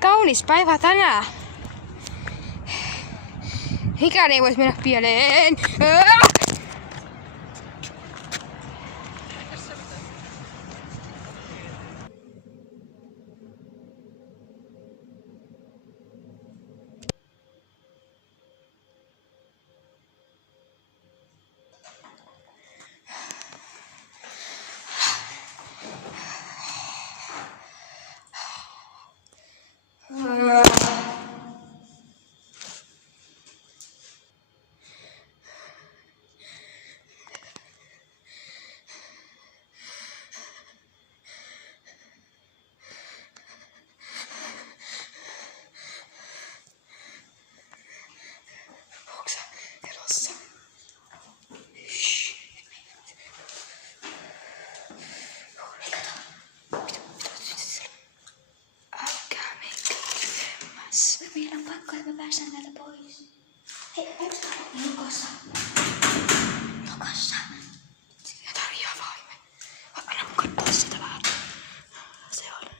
Kaunis päivä tänään. Mikään ei voisi mennä pieleen. Meidän on pakko, että me päästään täältä pois. Hei, onko täällä Lukossa? Lukossa? Sitä tarjoaa vaan. Anna mun katsoa sitä vähän. Se on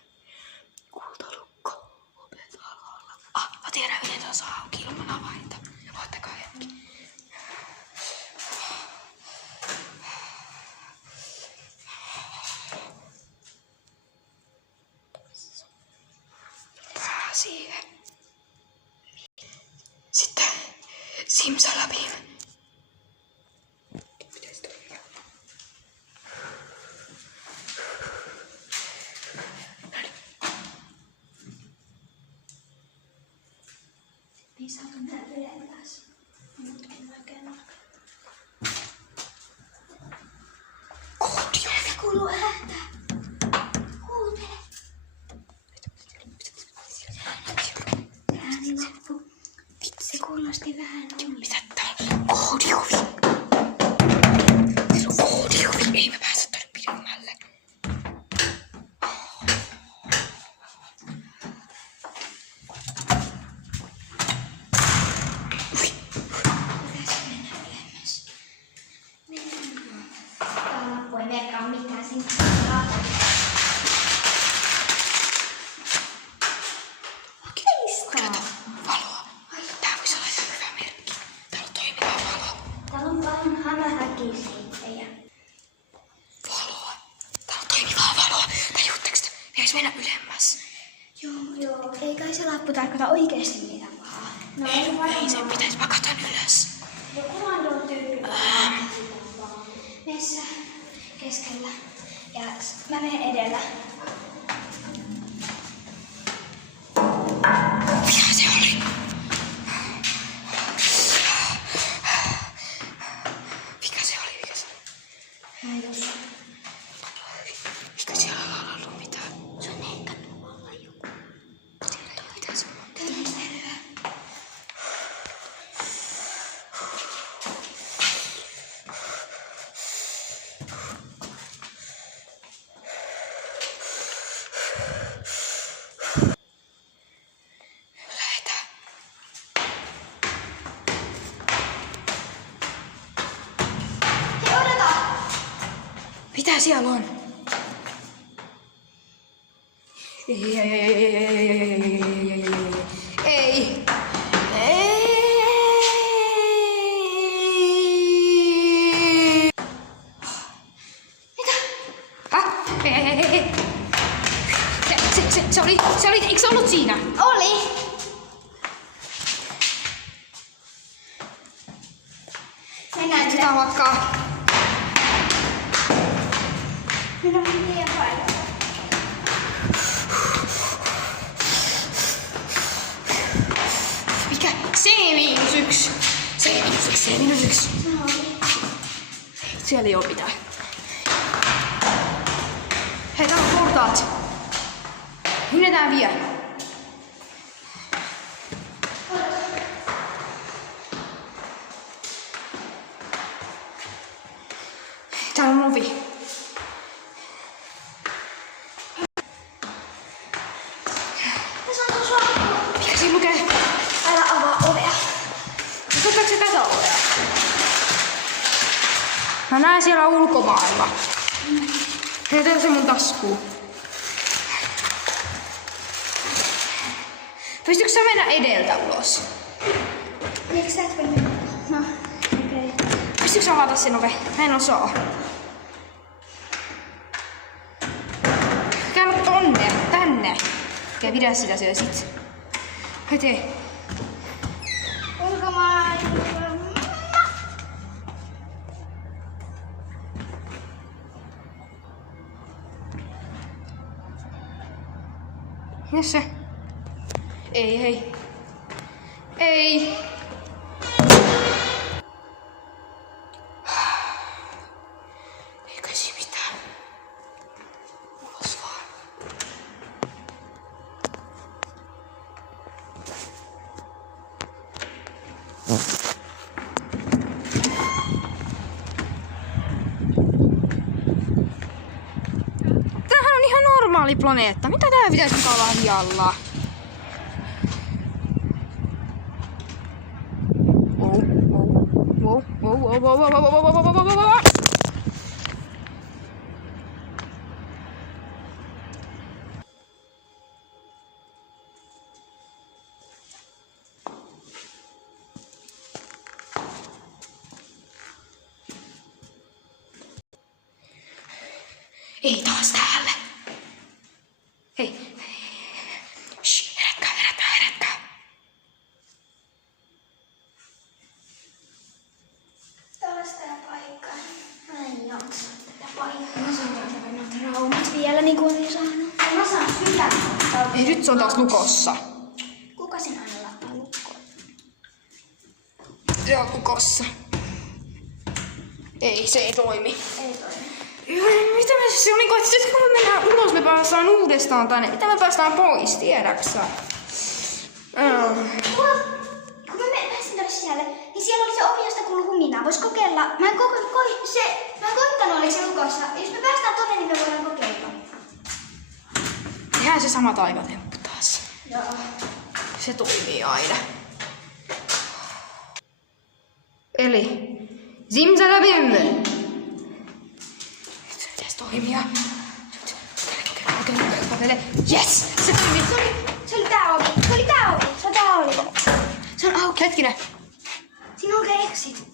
kultalukko. Upeeta alhaalla. Mä tiedän, miten se on saa auki ilman avainta. Ottakaa hetki. Siihen. Sitten simsalabim. Pitäis toimia. Me saatu tää ylemmäs. Mut en oikein ole. Koodi on. Se kuuluu ääntä. Kuuntele. Ääni loppu. Se kuulosti vähän omin. Mitä täällä? Koodiovi. Se on koodiovi. Ei me päästä tonne pidemmälle. Pitäis mennä ylemmäs. Mennään. Tää loppu ei merkkaa mitään sinne. Kato, valoa. Tää voisi olla ihan hyvä merkki. Täällä on toimivaa valoa. Täällä on paljon hämähäkiseittejä. Valoa. Täällä on toimivaa valoa. Tajuutteko te? Pitäis mennä ylemmäs. Joo. Ei kai se lappu tarkoita oikeesti mitään pahaa. No Ei sen pitäis. Mä katon ylös. Joku on tyyppi. Meissä keskellä. Ja mä menen edellä. Mikä se oli? Mikä se oli? Mikä siellä on ollut mitään? Se on heikkannut olla joku. Miten se on? Tervehdys. Lähetään. Hei, odota! Mitä siellä on? Ei. Mitä? Ei. Se oli, eikö se ollut siinä? Oli! Mennään Jatketaan matkaa. Mennään liian paljon. Mikä? C-1. C-1. No oli. Siellä ei oo mitään. Hei, täällä on portaat. Minne tää vie? Täällä on ovi. Tässä on tuossa lappu. Mikä siinä lukee? Älä avaa ovea. Otetaanko se tätä ovea? Mä näen siellä ulkomaailma. Heitä se mun taskuun. Pystytkö sä mennä edeltä ulos? Miksi sä et voi mennä? No, okei. Pystytkö sä avata sen ove? Mä en osaa. Käy tonne, tänne. Okei, pidä sitä siellä sit. Heti. Ulkomailla. Mitäs se? Ei, hei. Ei. Ei kai siinä mitään. Ulos vaan. Tämähän on ihan normaali planeetta. Mitä tää pitäisi olla hialla? Ei taas täällä. Hei. Shh, herätkää. Taas tää paikka. Mä en jaksa tätä paikkaa. Mä saan noita raumat vielä niin kuin olin saanut. Mä saan sitä. Ei, nyt se on taas lukossa. Kuka sen aina laittaa lukkoon? Se on lukossa. Ei, se ei toimi. Ei toimi. Mitä me se on niinku, että sitten kun me mennään ulos, me päästään uudestaan tänne. Mitä me päästään pois, tiedäksä? Kun mä pääsin tänne sisälle, niin siellä oli se ovi, josta kuului huminaa. Vois kokeilla. Mä en koittanut oli se lukossa. Jos me päästään tonne, niin me voidaan kokeilla. Tehdään se sama taikatemppu taas. Joo. Se toimii aina. Eli zimzalabim. Nyt se pitäisi toimia. Kokeile. Yes! Se toimii. Se oli tää ovi. Se on auki. Hetkinen. Siinä on exit.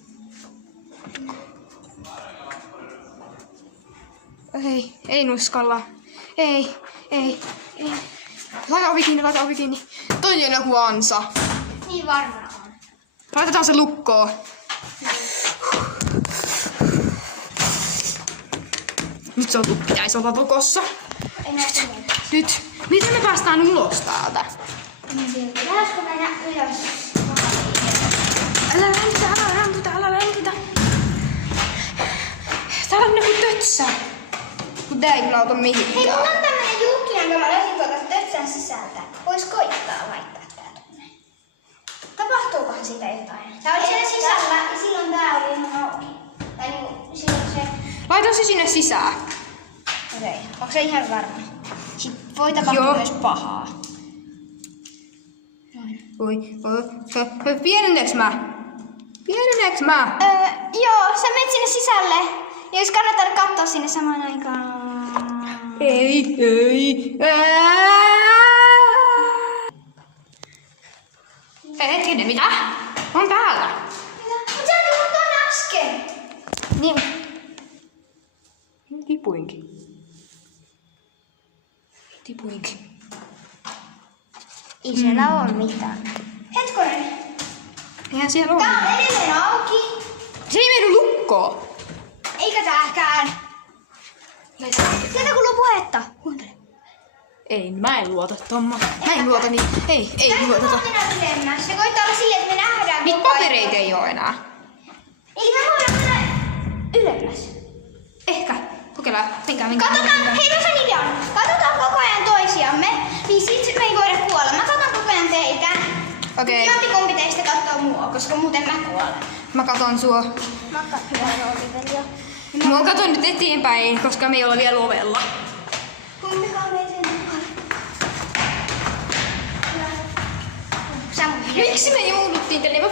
Ei nuskalla. Ei. Laita ovi kiinni. Toi on joku ansa. Niin varmaan on. Laitetaan se lukkoon. Nyt se pitäisi olla lukossa. Nyt. Miten me päästään ulos täältä? Pitäisikö mennä ylös? Älä lämpytä. Täällä on niinku tötsä. Kun tää ei kyllä auta mihinkään. Hei, mulla on tämmönen jukki, jonka mä löysin tuolta tötsän sisältä. Vois koittaa laittaa tää tonne. Tapahtuukohan siitä jotain? Tää oli siellä sisällä ja silloin tää oli ihan auki. Tai niinku silloin se... Laita se sinne sisään. Okei, onko se ihan varma? Sitten voi tapahtua myös pahaa. Voi. Pienenneks mä? Joo, sä menet sinne sisälle. Ja jos kannattaa katsoa sinne samaan aikaan. Ei. Hetkinen, mitä? On täällä. Mitä? Mut sä tulit tuonne äsken. Niin. Tipuinkin. Ei siellä oo mitään. Hetkonen. Eihän siellä ole. Tää on edelleen auki. Se ei mennyt lukkoon. Eikä tääkään. Sieltä kuuluu puhetta. Kuuntele. Ei, mä en luota tommo. Mä en luota niin. Ei luoteta. Mennään ylemmäs. Se koittaa olla silleen, että me nähdään Niitä koko ajan. papereita ei oo enää. Eli me voidaan mennä ylemmäs. Ehkä. Kokeillaan. Menkää. Katsotaan, hei tässä idea on. Katsotaan koko ajan toisiamme, niin sit me ei voida kuolla. Mä katson koko ajan teitä. Okei. Jompikumpi teistä katsoo mua, koska muuten mä kuolen. Mä katon sua. Mä katson Oliveri jo. Mä katon nyt eteenpäin, koska me ei olla vielä ovella. Kumpikaan ei sen mukaan. Sä mun Miksi me jouduttiin tänne? Mä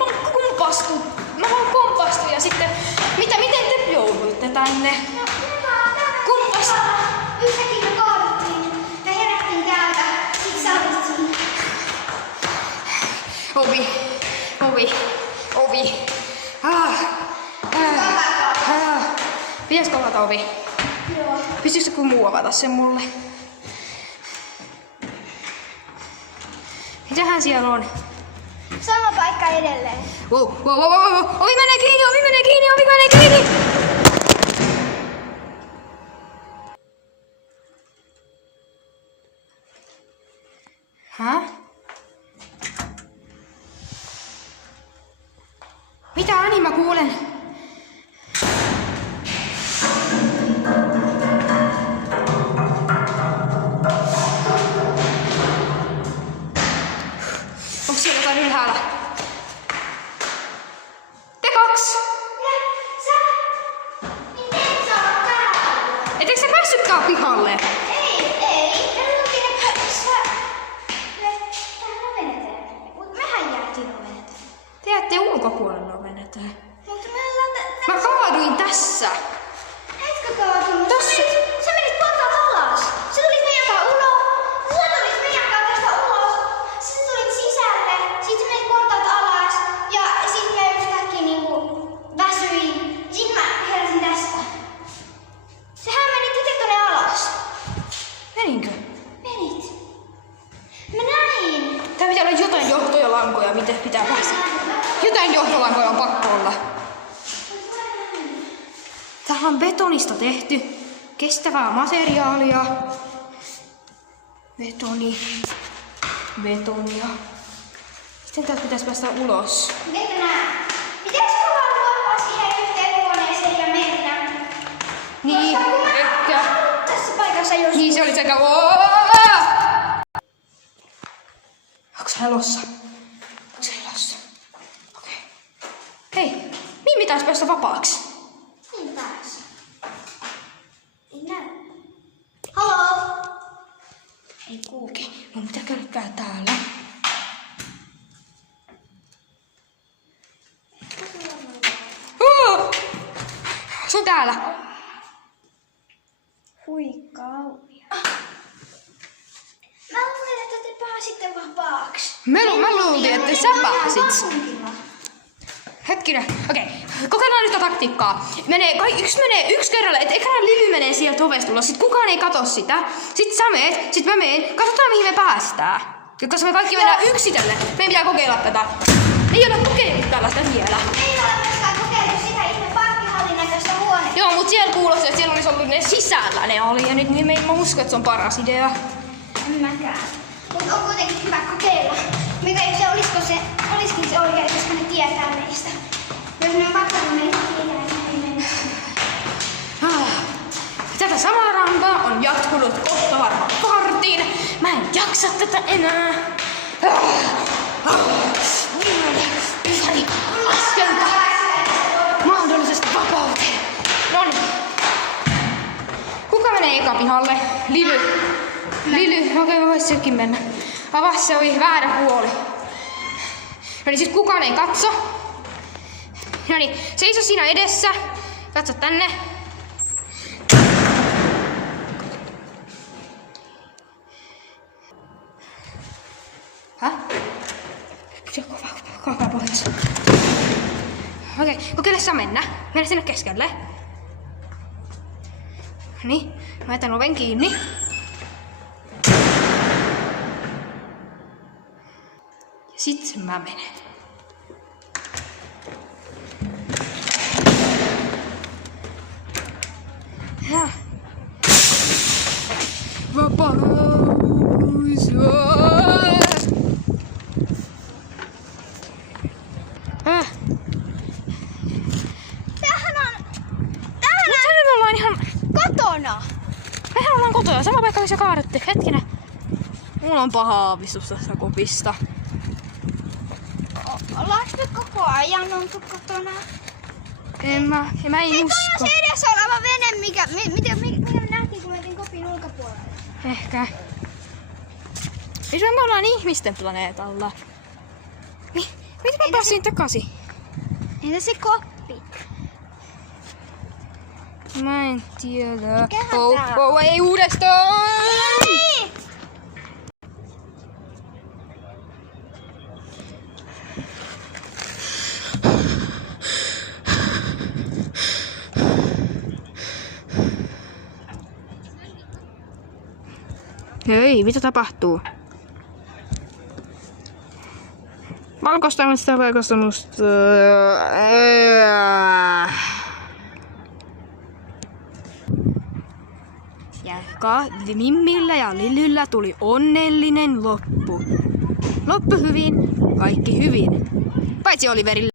vaan kompastuin ja sitten... Miten te jouduitte tänne? Kumpas. Yhtäkkiä me kaaduttiin. Me herättiin täältä. Sit sä olit siinä. Ovi. Pitäisikö avata ovi? Joo. Pystyisikö joku muu avata sen mulle? Mitähän siellä on? Sama paikka edelleen. Wow. Ovi menee kiinni! Häh? Mitä Ani mä kuulen? Onko siellä jotain ylhäällä? Te kaksi! Miten sä oot täällä? Etteikö sä päässytkään pihalle? Ei. Tähän veneteen. Mut mehän jäätiin veneteen. Te jäätte ulkopuolella veneteen. Mutta me ollaan... Mä kaaduin tässä. Etkö kaatunut? Tossa. Sä menit portaat alas. Sä tulit meidän kanssa ulos. Sä tulit meidän kanssa tästä ulos. Sitten tulit sisälle. Sitten menit portaat alas. Ja sit mä yhtäkkiä niinku väsyin. Sitten mä heräsin tästä. Sehän menit itse tonne alas. Meninkö? Menit. Mä näin. Tää pitää olla jotain johtolankoja, miten pitää päästä. Jotain johtolankoja on pakko olla. Tähän on betonista tehty. Kestävää materiaalia. Betonia. Sitten täältä pitäisi päästä ulos. Miten nää? Pitäisikö vaan luopua siihen yhteen huoneeseen ja mennä? Niin, Koska kun mä ehkä. oon ollut tässä paikassa joskus. Niin se oli sekä... Onko se elossa? Okei. Hei, Mimmi taisi päästä vapaaksi. Niin taas. Ei näy. Haloo? Ei kulke. Mun pitää käydä täällä. Se on täällä. Hui kauhia. Mä luulen, että te pääsitte vapaaksi. Mä luultiin, että sä pääsit. Hetkinen. Okei. Kokeillaan nyt tätä taktiikkaa. Yksi kerralla. Et ekana Lily menee sieltä ovesta ulos. Sit kukaan ei katso sitä. Sit sä meet. Sit mä meen. Katsotaan mihin me päästään. Koska me kaikki mennään yksitellen. Meidän pitää kokeilla tätä. Ei ole kokeillut tällaista vielä. Ei ole myöskään kokeillut sitä ihme parkkihallin näköistä huonetta. Joo, mut siellä kuulosti, että siellä olisi ollut ne sisällä ne oli. Ja nyt niin mä uskon, että se on paras idea. En mäkään. Mut on kuitenkin hyvä kokeilla. Mitä jos olisikin se oikein, koska ne tietää meistä. Jos ne on katsonut meitä tietää, niin ei mennä. Tätä samaa rampaa on jatkunut kohta varmaan vartin. Mä en jaksa tätä enää. Yhtäni askelta mahdollisesti vapauteen. Noniin. Kuka menee eka pihalle? Lily. Okei, vois sekin mennä. Avaa, se oli väärä puoli. Noniin, sit kukaan ei katso. Noniin, seiso siinä edessä. Katso tänne. Häh? Kaakaa pois. Okei, kokeile sä mennä. Mennä sinne keskelle. Niin, mä jätän oven kiinni. Ja sit mä menen. Häh? Vapaus! Kotona! Mehän ollaan kotona. Sama paikka, missä kaadettiin. Hetkinen. Mulla on paha aavistus tässä kopista. Ollaanko me koko ajan oltu kotona? En mä Hei, usko. toi on se edessä oleva vene, mikä me nähtiin, kun mentiin kopin ulkopuolelle. Ehkä. Jos me ollaan ihmisten planeetalla. Miten mä pääsin takaisin? Entä se koppi? Mä en tiedä. Mikähän tää on? Ei uudestaan! Ei! Hei, mitä tapahtuu? Valkoista musta, valkoista musta. Ja Mimmillä ja Lilyllä tuli onnellinen loppu. Loppu hyvin, kaikki hyvin. Paitsi Oliverilla.